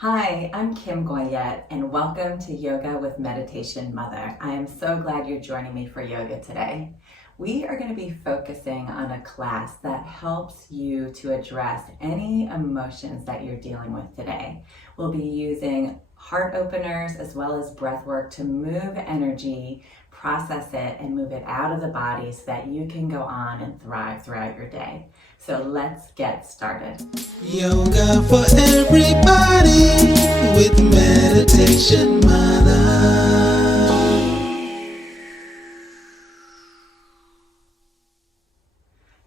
Hi, I'm Kim Goyette, and welcome to Yoga with Meditation Mutha. I am so glad you're joining me for yoga today. We are going to be focusing on a class that helps you to address any emotions that you're dealing with today. We'll be using heart openers as well as breath work to move energy, process it, and move it out of the body so that you can go on and thrive throughout your day. So let's get started. Yoga for everybody with Meditation Mutha.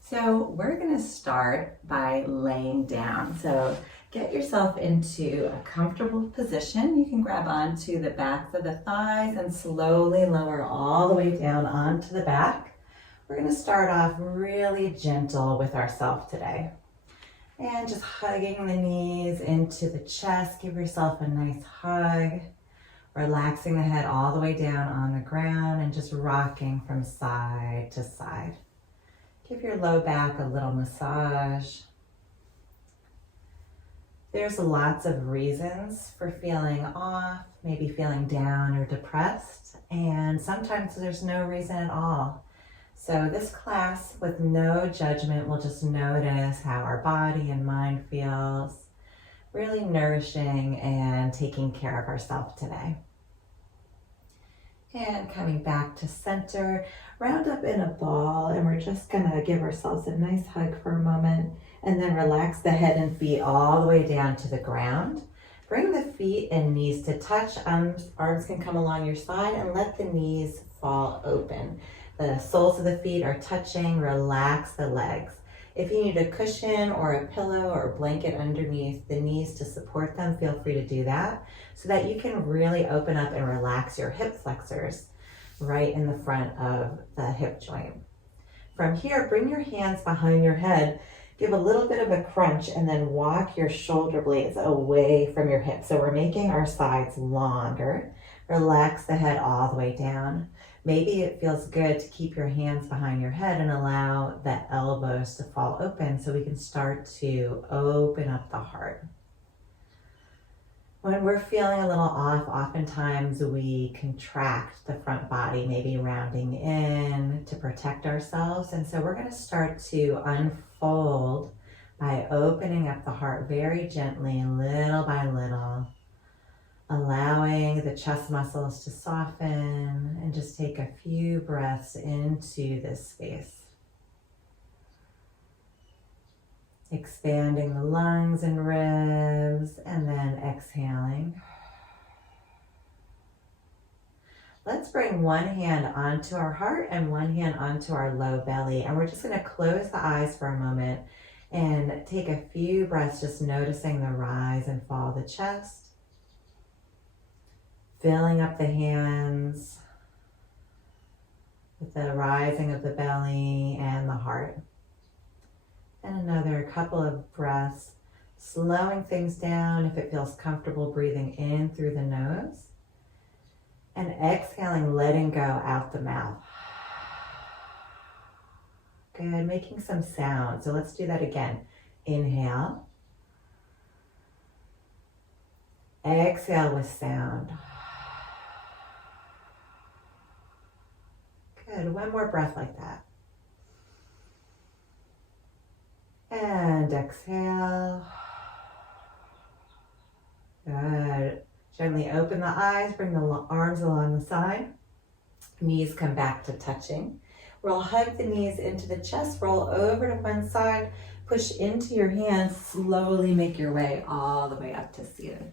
So we're going to start by laying down. So get yourself into a comfortable position. You can grab onto the backs of the thighs and slowly lower all the way down onto the back. We're going to start off really gentle with ourselves today. And just hugging the knees into the chest. Give yourself a nice hug. Relaxing the head all the way down on the ground and just rocking from side to side. Give your low back a little massage. There's lots of reasons for feeling off, maybe feeling down or depressed, and sometimes there's no reason at all. So this class, with no judgment, we'll just notice how our body and mind feels, really nourishing and taking care of ourselves today. And coming back to center, round up in a ball, and we're just gonna give ourselves a nice hug for a moment, and then relax the head and feet all the way down to the ground. Bring the feet and knees to touch. Arms can come along your side, and let the knees fall open. The soles of the feet are touching. Relax the legs. If you need a cushion or a pillow or a blanket underneath the knees to support them, feel free to do that so that you can really open up and relax your hip flexors right in the front of the hip joint. From here, bring your hands behind your head, give a little bit of a crunch, and then walk your shoulder blades away from your hips. So we're making our sides longer. Relax the head all the way down. Maybe it feels good to keep your hands behind your head and allow the elbows to fall open so we can start to open up the heart. When we're feeling a little off, oftentimes we contract the front body, maybe rounding in to protect ourselves. And so we're going to start to unfold by opening up the heart very gently, little by little, allowing the chest muscles to soften, and just take a few breaths into this space. Expanding the lungs and ribs, and then exhaling. Let's bring one hand onto our heart and one hand onto our low belly, and we're just going to close the eyes for a moment and take a few breaths, just noticing the rise and fall of the chest. Filling up the hands with the rising of the belly and the heart. And another couple of breaths, slowing things down if it feels comfortable, breathing in through the nose. And exhaling, letting go out the mouth. Good, making some sound. So let's do that again. Inhale. Exhale with sound. Good, one more breath like that. And exhale. Good. Gently open the eyes, bring the arms along the side. Knees come back to touching. We'll hug the knees into the chest, roll over to one side, push into your hands, slowly make your way all the way up to seated.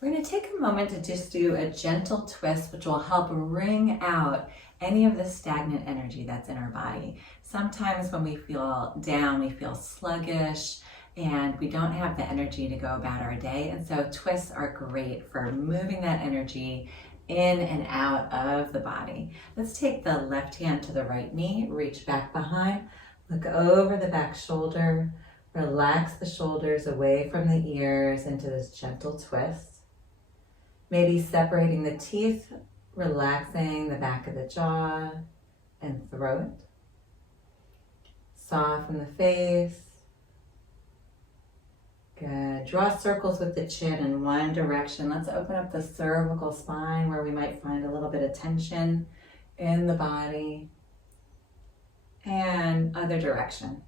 We're going to take a moment to just do a gentle twist, which will help wring out any of the stagnant energy that's in our body. Sometimes when we feel down, we feel sluggish, and we don't have the energy to go about our day. And so twists are great for moving that energy in and out of the body. Let's take the left hand to the right knee, reach back behind, look over the back shoulder, relax the shoulders away from the ears into this gentle twist. Maybe separating the teeth, relaxing the back of the jaw and throat. Soften the face. Good. Good. Draw circles with the chin in one direction. Let's open up the cervical spine where we might find a little bit of tension in the body. And other direction.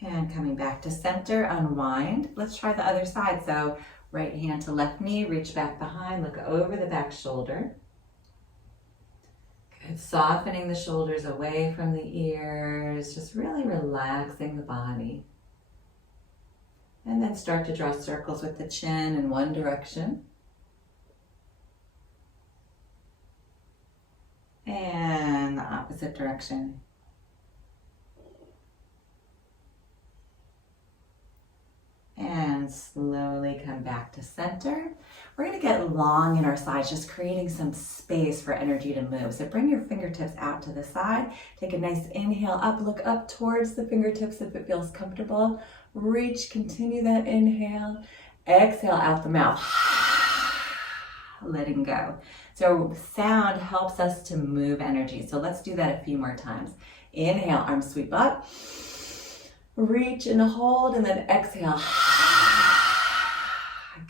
And coming back to center, unwind. Let's try the other side. So right hand to left knee, reach back behind, look over the back shoulder. Good. Softening the shoulders away from the ears, just really relaxing the body. And then start to draw circles with the chin in one direction. And the opposite direction. And slowly come back to center. We're going to get long in our sides, just creating some space for energy to move. So bring your fingertips out to the side. Take a nice inhale up, look up towards the fingertips if it feels comfortable. Reach, continue that inhale. Exhale out the mouth. Letting go. So sound helps us to move energy. So let's do that a few more times. Inhale, arms sweep up. Reach and hold, and then exhale.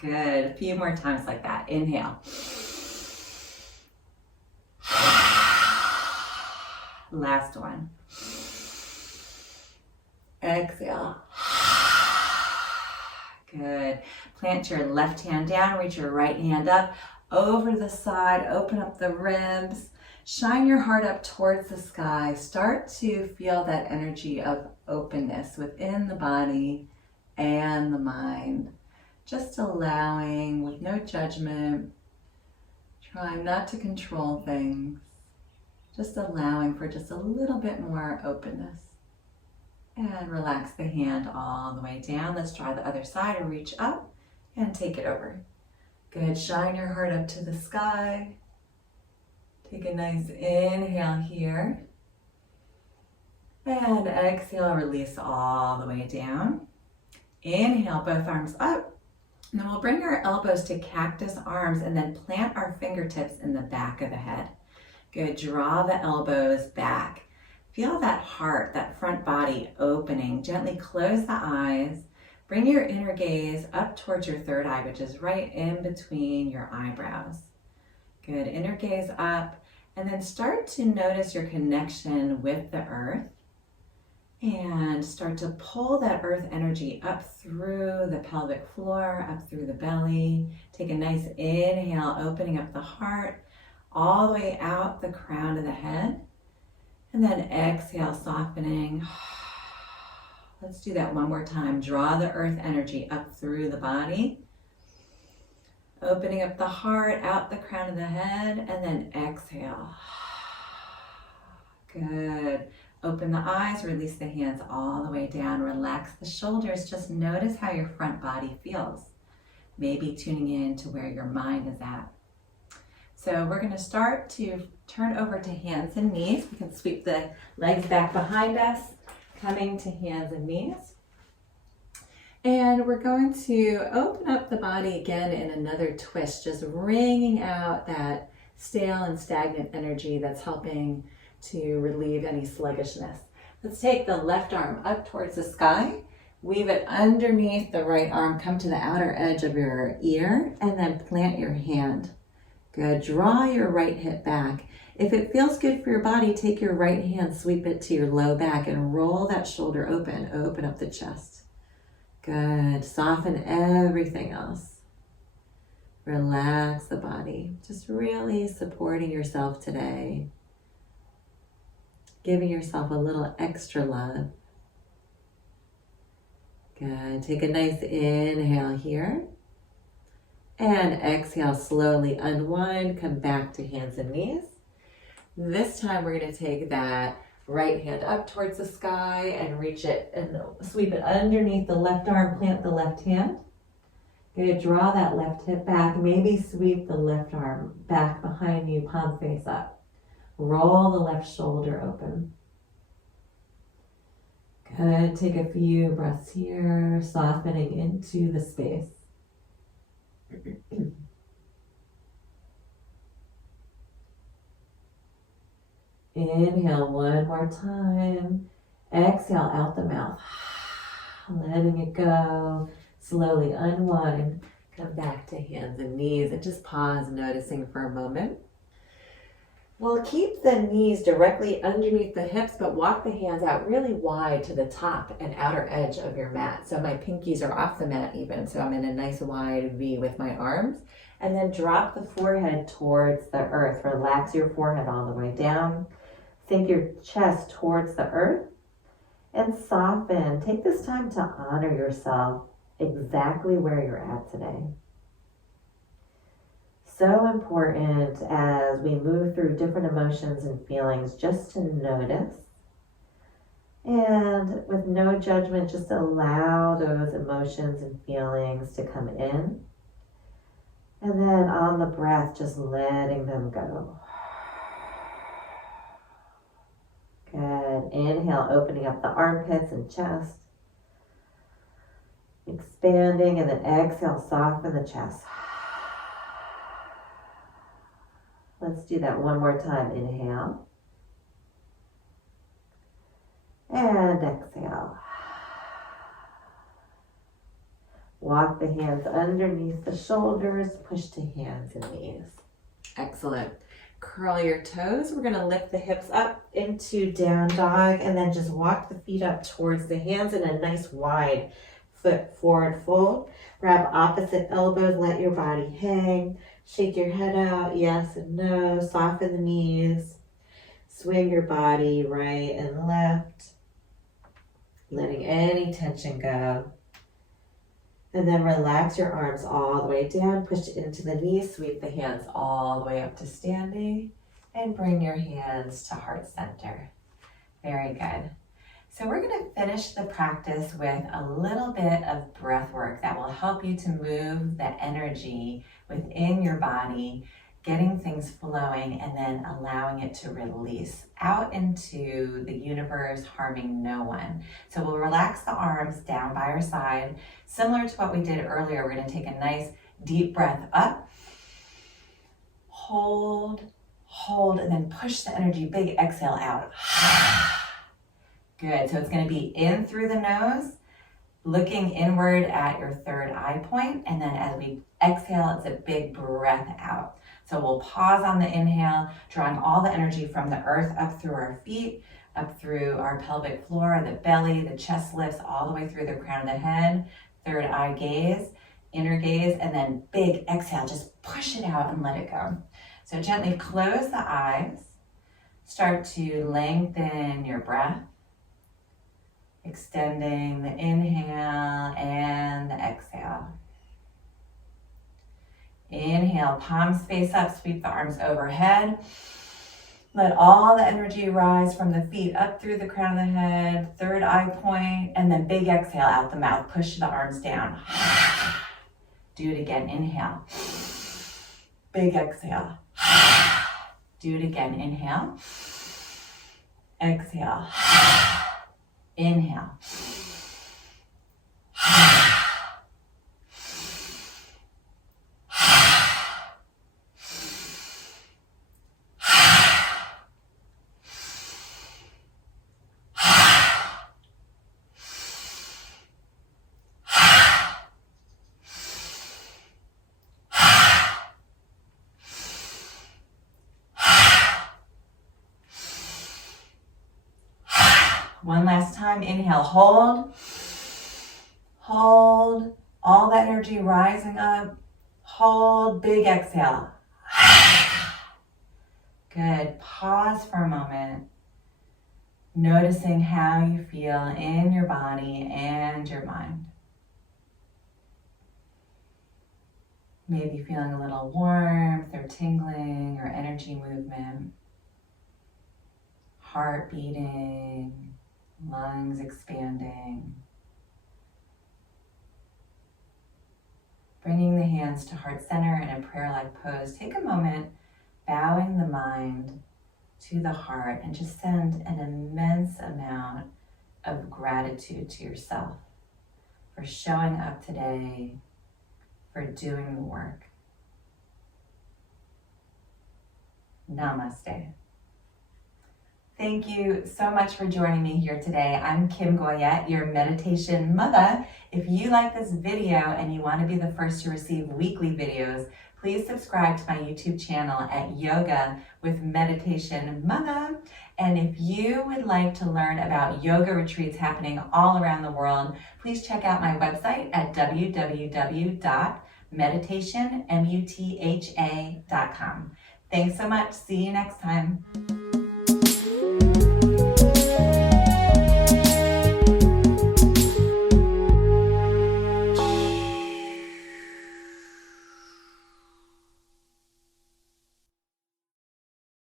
Good. A few more times like that. Inhale. Last one. Exhale. Good. Plant your left hand down, reach your right hand up, over the side, open up the ribs, shine your heart up towards the sky. Start to feel that energy of openness within the body and the mind. Just allowing, with no judgment, trying not to control things, just allowing for just a little bit more openness. And relax the hand all the way down. Let's try the other side and reach up and take it over. Good. Shine your heart up to the sky. Take a nice inhale here. And exhale, release all the way down. Inhale, both arms up. And then we'll bring our elbows to cactus arms and then plant our fingertips in the back of the head. Good. Draw the elbows back. Feel that heart, that front body opening. Gently close the eyes. Bring your inner gaze up towards your third eye, which is right in between your eyebrows. Good. Inner gaze up. And then start to notice your connection with the earth. And start to pull that earth energy up through the pelvic floor, up through the belly. Take a nice inhale, opening up the heart, all the way out the crown of the head. And then exhale, softening. Let's do that one more time. Draw the earth energy up through the body. Opening up the heart, out the crown of the head, and then exhale. Good. Open the eyes, release the hands all the way down. Relax the shoulders. Just notice how your front body feels. Maybe tuning in to where your mind is at. So we're going to start to turn over to hands and knees. We can sweep the legs back behind us, coming to hands and knees. And we're going to open up the body again in another twist, just wringing out that stale and stagnant energy that's helping to relieve any sluggishness. Let's take the left arm up towards the sky, weave it underneath the right arm, come to the outer edge of your ear, and then plant your hand. Good. Draw your right hip back. If it feels good for your body, take your right hand, sweep it to your low back, and roll that shoulder open. Open up the chest. Good. Soften everything else. Relax the body. Just really supporting yourself today. Giving yourself a little extra love. Good. Take a nice inhale here. And exhale, slowly unwind, come back to hands and knees. This time we're going to take that right hand up towards the sky and reach it and sweep it underneath the left arm, plant the left hand. Going to draw that left hip back, maybe sweep the left arm back behind you, palm face up. Roll the left shoulder open. Good. Take a few breaths here, softening into the space. Inhale one more time. Exhale out the mouth. Letting it go. Slowly unwind. Come back to hands and knees and just pause, noticing for a moment. We'll keep the knees directly underneath the hips, but walk the hands out really wide to the top and outer edge of your mat. So my pinkies are off the mat even. So I'm in a nice wide V with my arms. And then drop the forehead towards the earth. Relax your forehead all the way down. Sink your chest towards the earth and soften. Take this time to honor yourself exactly where you're at today. So important as we move through different emotions and feelings, just to notice. And with no judgment, just allow those emotions and feelings to come in. And then on the breath, just letting them go. Good. Inhale, opening up the armpits and chest. Expanding, and then exhale, soften the chest. Let's do that one more time. Inhale. And exhale. Walk the hands underneath the shoulders. Push to hands and knees. Excellent. Curl your toes. We're going to lift the hips up into down dog and then just walk the feet up towards the hands in a nice wide foot forward fold. Grab opposite elbows. Let your body hang. Shake your head out, yes and no. Soften the knees. Swing your body right and left. Letting any tension go. And then relax your arms all the way down. Push into the knees. Sweep the hands all the way up to standing. And bring your hands to heart center. Very good. So we're going to finish the practice with a little bit of breath work that will help you to move the energy within your body, getting things flowing, and then allowing it to release out into the universe, harming no one. So we'll relax the arms down by our side. Similar to what we did earlier, we're going to take a nice deep breath up. Hold, and then push the energy. Big exhale out. Good. So it's going to be in through the nose, looking inward at your third eye point, and then as we exhale, it's a big breath out. So we'll pause on the inhale, drawing all the energy from the earth up through our feet, up through our pelvic floor, the belly, the chest lifts all the way through the crown of the head, third eye gaze, inner gaze, and then big exhale, just push it out and let it go. So gently close the eyes, start to lengthen your breath. Extending the inhale and the exhale. Inhale, palms face up, sweep the arms overhead. Let all the energy rise from the feet up through the crown of the head, third eye point, and then big exhale out the mouth. Push the arms down. Do it again, inhale. Big exhale. Do it again, inhale. Exhale. Inhale. One last time, inhale, hold, all that energy rising up, hold, big exhale. Good, pause for a moment, noticing how you feel in your body and your mind. Maybe feeling a little warmth or tingling or energy movement, heart beating, lungs expanding. Bringing the hands to heart center in a prayer-like pose. Take a moment, bowing the mind to the heart, and just send an immense amount of gratitude to yourself for showing up today, for doing the work. Namaste. Thank you so much for joining me here today. I'm Kim Goyette, your Meditation Mutha. If you like this video and you want to be the first to receive weekly videos, please subscribe to my YouTube channel at Yoga with Meditation Mutha. And if you would like to learn about yoga retreats happening all around the world, please check out my website at www.meditationmutha.com. Thanks so much. See you next time.